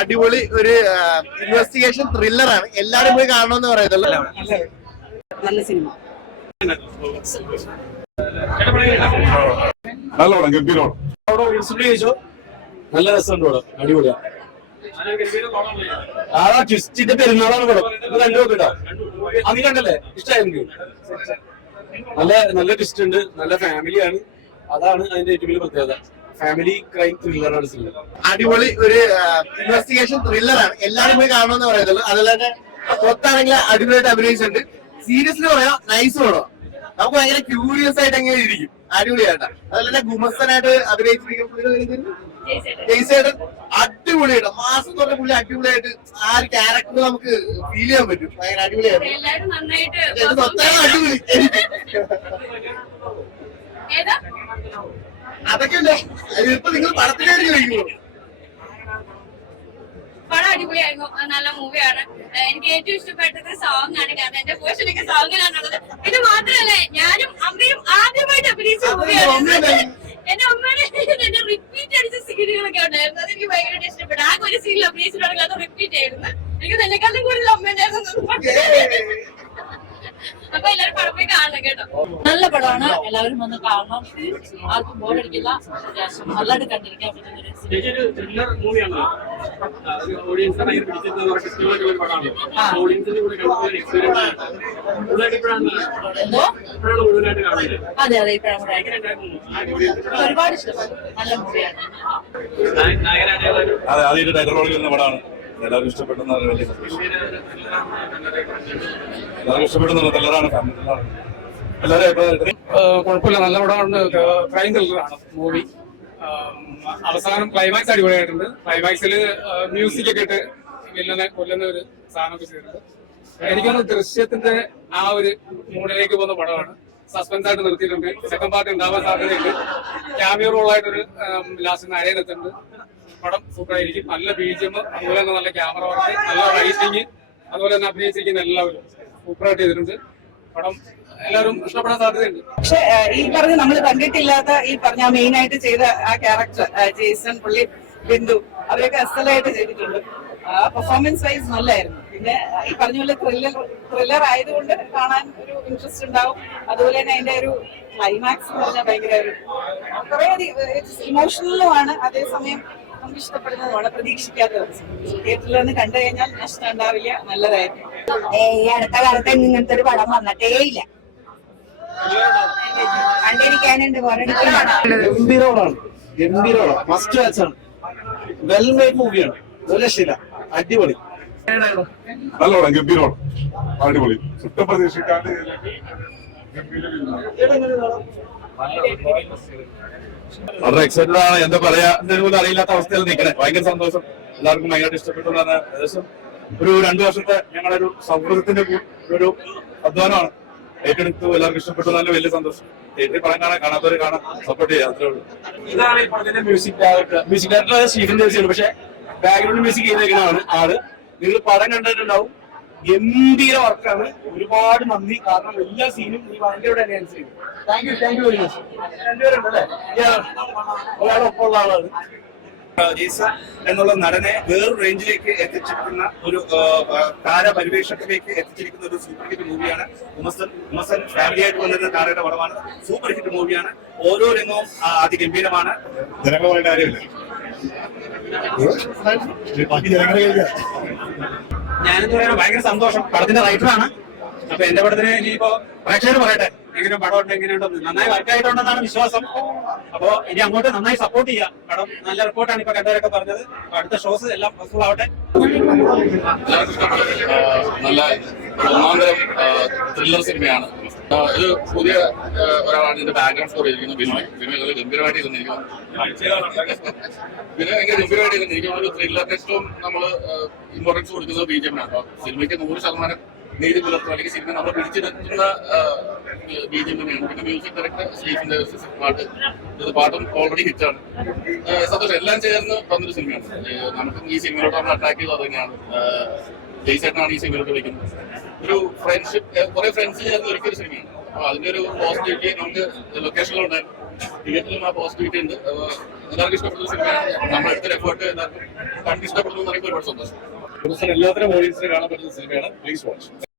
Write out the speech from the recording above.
അടിപൊളി ഒരു ഇൻവെസ്റ്റിഗേഷൻ ത്രില്ലറാണ്. എല്ലാരും പോയി കാണണമെന്ന് പറയുന്നത്. നല്ല സിനിമ. നല്ല രസമുണ്ട് ഇവിടെ, അടിപൊളിയാണ്. ട്വിസ്റ്റിന്റെ പെരുന്നാളാണ് ഇവിടെ. കണ്ടു നോക്കട്ടോ, അത് കണ്ടല്ലേ, ഇഷ്ടമായിരുന്നു. നല്ല ട്വിസ്റ്റ് ഉണ്ട്, നല്ല ഫാമിലിയാണ്. അതാണ് അതിന്റെ ഏറ്റവും വലിയ പ്രത്യേകത. ഫാമിലി ക്രൈം ത്രില്ലറാണ് സിനിമ. അടിപൊളി ഒരു ഇൻവെസ്റ്റിഗേഷൻ ത്രില്ലറാണ്. എല്ലാരും പോയി കാണണമെന്ന് പറയുന്നത്. അതുപോലെ തന്നെ പുറത്താണെങ്കിൽ അടിപൊളിയായിട്ട് അഭിനയിച്ചിട്ടുണ്ട്. സീരിയസ്ലി പറയാം, നൈസ് പടം. നമുക്ക് ഭയങ്കര ക്യൂരിയസ് ആയിട്ട് എങ്ങനെ ഇരിക്കും. അടിപൊളിയായിട്ടാ. അതുപോലെ തന്നെ ഗുമസ്തനായിട്ട് അഭിനയിച്ചിരിക്കുന്ന ജയ്സേട്ടൻ അടിപൊളിയായിട്ട്, മാസം തൊട്ട് പുള്ളി അടിപൊളിയായിട്ട് ആ ഒരു ക്യാരക്ടർ നമുക്ക് ഫീൽ ചെയ്യാൻ പറ്റും. ഭയങ്കര അടിപൊളിയായിട്ട് അടിപൊളി. അതൊക്കെ ഉണ്ടോ ഇപ്പൊ നിങ്ങൾ പടത്തിലേക്ക് ചോദിക്കുമോ? പടം അടിപൊളിയായിരുന്നു, നല്ല മൂവിയാണ്. എനിക്ക് ഏറ്റവും ഇഷ്ടപ്പെട്ടത് സോങ് ആണ്. കാരണം എന്റെ പോർഷനൊക്കെ സോങ്ങിലാണുള്ളത്. ഇത് മാത്രമല്ല, ഞാനും അമ്മയും ആദ്യമായിട്ട് അഭിനയിച്ച മൂവിയാണ്. എന്റെ അമ്മയുടെ എന്റെ റിപ്പീറ്റ് അടിച്ച സീനുകളൊക്കെ ഉണ്ടായിരുന്നു. അതെനിക്ക് ഭയങ്കരമായിട്ട് ഇഷ്ടപ്പെട്ടു. ആ ഒരു സീനിൽ അഭിനയിച്ചിട്ടുണ്ടെങ്കിൽ അത് റിപ്പീറ്റ് ആയിരുന്നു. എനിക്ക് നിന്നെക്കാളും കൂടുതൽ അമ്മയുണ്ടായിരുന്നു. അപ്പൊ എല്ലാവരും പടം പോയി കാണണം കേട്ടോ. നല്ല പടമാണ്, എല്ലാവരും വന്ന് കാണണം. ആർക്കും ബോറടിക്കില്ല, നല്ലതായിട്ട് കണ്ടിരിക്കാൻ പറ്റുന്ന അതെ അതെ ഒരുപാട് ഇഷ്ടപ്പെട്ടു. നല്ല മൂവിയാണ്. അതെ, ആദ്യമായിട്ട് ടൈറ്റൽ റോളിൽ വരുന്ന പടമാണ്. എല്ലാവരും ഇഷ്ടപ്പെടുന്ന വലിയ സന്തോഷം. എല്ലാവരും ഇഷ്ടപ്പെടുന്ന ത്രില്ലറാണ്, ഫാമിലി ത്രില്ലറാണ്. എല്ലാവരും കുഴപ്പമില്ല, നല്ല പടമാണ്. ക്രൈം ത്രില്ലറാണ് മൂവി. അവസാനം ക്ലൈമാക്സ് അടിപൊളിയായിട്ടുണ്ട്. ക്ലൈമാക്സിൽ മ്യൂസിക് ഒക്കെ ഇട്ട് വില്ലനെ കൊല്ലുന്ന ഒരു സാധനമൊക്കെ ചെയ്തിട്ടുണ്ട്. എനിക്കൊന്ന് ദൃശ്യത്തിന്റെ ആ ഒരു മൂഡിലേക്ക് പോകുന്ന പടമാണ്. സസ്പെൻസ് ആയിട്ട് നിർത്തിയിട്ടുണ്ട്. സെക്കൻഡ് പാർട്ട് ഉണ്ടാവാൻ സാധ്യതയുണ്ട്. ക്യാമിയോ റോളായിട്ടൊരു ലാസ്റ്റ് നരയനെത്തുന്നുണ്ട്. പടം സൂപ്പറായിരിക്കും. നല്ല BGM, അതുപോലെ തന്നെ നല്ല ക്യാമറ വർക്ക്, നല്ല റൈറ്റിംഗ്, അതുപോലെ തന്നെ അഭിനയിച്ചിരിക്കുന്ന എല്ലാവരും സൂപ്പറായിട്ട് ചെയ്തിട്ടുണ്ട്. പടം എല്ലാവരും ഇഷ്ടപ്പെടാൻ സാധ്യതയുണ്ട്. പക്ഷെ ഈ പറഞ്ഞ നമ്മൾ കണ്ടിട്ടില്ലാത്ത ഈ പറഞ്ഞ മെയിൻ ആയിട്ട് ചെയ്ത ആ ക്യാരക്ടർ ജേസൺ, പുള്ളി, ബിന്ദു, അവരൊക്കെ അസലായിട്ട് ചെയ്തിട്ടുണ്ട്. പെർഫോമൻസ് വൈസ് നല്ലായിരുന്നു. പിന്നെ ഈ പറഞ്ഞ പോലെ ത്രില്ലർ ആയതുകൊണ്ട് കാണാൻ ഒരു ഇൻട്രസ്റ്റ് ഉണ്ടാവും. അതുപോലെ തന്നെ അതിന്റെ ഒരു ക്ലൈമാക്സ് എന്ന് പറഞ്ഞാൽ ഭയങ്കര ഒരു കുറെ ഇമോഷണലുമാണ്, അതേസമയം നമുക്ക് ഇഷ്ടപ്പെടുന്നതുമാണ്. പ്രതീക്ഷിക്കാത്തത് തിയേറ്ററിൽ നിന്ന് കണ്ടു കഴിഞ്ഞാൽ നഷ്ടം ഉണ്ടാവില്ല. നല്ലതായിരുന്നു. ഈ അടുത്ത കാലത്ത് ഇങ്ങനത്തെ ഒരു പടം വന്നിട്ടേ ഇല്ല. കണ്ടിരിക്കാനുണ്ട്, ഗംഭീരമാണ്, മസ്റ്റ് വാച്ച് ആണ്. വെൽ മെയ്ഡ് മൂവിയാണ്, ഒരു രക്ഷയില്ല, അടിപൊളി. നല്ലോണം ഗംഭീരമാണ്, അടിപൊളി. ചുറ്റം പ്രതീക്ഷിക്കാണ്ട് വളരെ എക്സൈറ്റഡ് ആണ്. എന്താ പറയാ, എന്തെങ്കിലും അറിയില്ലാത്ത അവസ്ഥയിൽ നിൽക്കണേ. ഭയങ്കര സന്തോഷം. എല്ലാവർക്കും ഭയങ്കരമായിട്ട് ഇഷ്ടപ്പെട്ടു. ഏകദേശം ഒരു 2 വർഷത്തെ ഞങ്ങളുടെ ഒരു സൗഹൃദത്തിന്റെ ഒരു അധ്വാനമാണ് ഏറ്റെടുത്തു. എല്ലാവർക്കും ഇഷ്ടപ്പെട്ടു. നല്ല വലിയ സന്തോഷം. തിയേറ്ററിൽ പടം കാണാത്തവർ കാണാൻ സപ്പോർട്ട് ചെയ്യാം, അത്രേ ഉള്ളൂ. ഇതാണ് ഈ പടത്തിന്റെ മ്യൂസിക് ഡയറക്ടർ സ്റ്റീഫൻ ദേവസിയാണ്. പക്ഷെ ബാക്ക്ഗ്രൗണ്ട് മ്യൂസിക് ചെയ്തേക്കുന്നതാണ് ആള്. നിങ്ങൾ പടം കണ്ടിട്ടുണ്ടാവും. ഗംഭീര വർക്കാണ്. ഒരുപാട് നന്ദി. കാരണം എല്ലാ സീനും ഈ ഭയങ്കര എൻഹാൻസ് ചെയ്തു. Thank you very much. രണ്ടുപേരുണ്ടല്ലേ, ഒരാളൊപ്പമുള്ള ആളാണ്. ജയ്സൺ എന്നുള്ള നടനെ വേറൊരു റേഞ്ചിലേക്ക് എത്തിച്ചിരിക്കുന്ന ഒരു താരപരിവേഷത്തിലേക്ക് എത്തിച്ചിരിക്കുന്ന ഒരു സൂപ്പർ ഹിറ്റ് മൂവിയാണ് ഗുമസ്തൻ. ഫാമിലി ആയിട്ട് വന്നിരുന്ന താരയുടെ പടമാണ്. സൂപ്പർ ഹിറ്റ് മൂവിയാണ്. ഓരോ രംഗവും അതിഗംഭീരമാണ്. ജനങ്ങളുടെ കാര്യമില്ല. ഞാനെന്ന് പറയുന്നത് ഭയങ്കര സന്തോഷം. പടത്തിന്റെ റൈറ്ററാണ്. അപ്പൊ എന്റെ പടത്തിന് ഇനിയിപ്പോ പ്രേക്ഷകർ പറയട്ടെ എങ്ങനെ പടമുണ്ട്, എങ്ങനെയുണ്ടെന്ന്. നന്നായി വർക്കായിട്ടുണ്ടെന്നാണ് വിശ്വാസം. അപ്പോ ഇനി അങ്ങോട്ട് നന്നായി സപ്പോർട്ട് ചെയ്യാം. പടം നല്ല റിപ്പോർട്ടാണ് ഇപ്പൊ കണ്ടവരൊക്കെ പറഞ്ഞത്. അടുത്ത ഷോസ് എല്ലാം ഫുൾ ആവട്ടെ. നല്ല ഒന്നാന്തരം ത്രില്ലർ സിനിമയാണ്. ഇത് പുതിയ ഒരാളാണ് ഇതിന്റെ ബാക്ക്ഗ്രൗണ്ട് സ്കോർ ചെയ്തിരിക്കുന്നത്. ബിനോയ് ഗംഭീരമായിട്ട് ഇരുന്നിരിക്കുന്നു. ബിനോയ് ഭയങ്കര ഗംഭീരമായിട്ട് ഇരുന്നിരിക്കുന്നു. ഒരു ത്രില്ലറിന് ഏറ്റവും നമ്മൾ ഇമ്പോർട്ടൻസ് കൊടുക്കുന്നത് BGM ആണ്. അപ്പൊ സിനിമയ്ക്ക് 100% നീതി പുലർത്തും, അല്ലെങ്കിൽ സിനിമ നമ്മൾ പിടിച്ചെടുക്കുന്ന BGM തന്നെയാണ്. പിന്നെ മ്യൂസിക് ഡയറക്ടർ സ്റ്റീഫൻ പാട്ട്, ഇത് പാട്ടും ഓൾറെഡി ഹിറ്റാണ്. സന്തോഷം. എല്ലാം ചേർന്ന് വന്നൊരു സിനിമയാണ്. നമുക്കും ഈ സിനിമയിലോട്ട് നമ്മൾ അട്രാക്ട് ചെയ്തത് തന്നെയാണ്. ജയ്സേട്ടനാണ് ഈ സിനിമയിലോട്ട് വിളിക്കുന്നത്. ഒരു ഫ്രണ്ട്ഷിപ്പ്, കുറെ ഫ്രണ്ട്സ് ചേർന്ന് ഒരുക്കിയൊരു സിനിമയാണ്. അപ്പൊ അതിന്റെ ഒരു പോസിറ്റിവിറ്റി നമുക്ക് ലൊക്കേഷനിലുണ്ടായിരുന്നു. തിയേറ്ററിലും ആ പോസിറ്റിവിറ്റി ഉണ്ട്. എല്ലാവർക്കും ഇഷ്ടപ്പെട്ട സിനിമയാണ്. നമ്മളെടുത്തൊരു എഫേർട്ട് എല്ലാവർക്കും കണ്ടിഷ്ടപ്പെടുന്നു എന്ന് പറയുമ്പോൾ ഒരുപാട് സന്തോഷം. എല്ലാത്തരം ഓഡിയൻസിന് കാണാൻ പറ്റുന്ന സിനിമയാണ്. Please watch.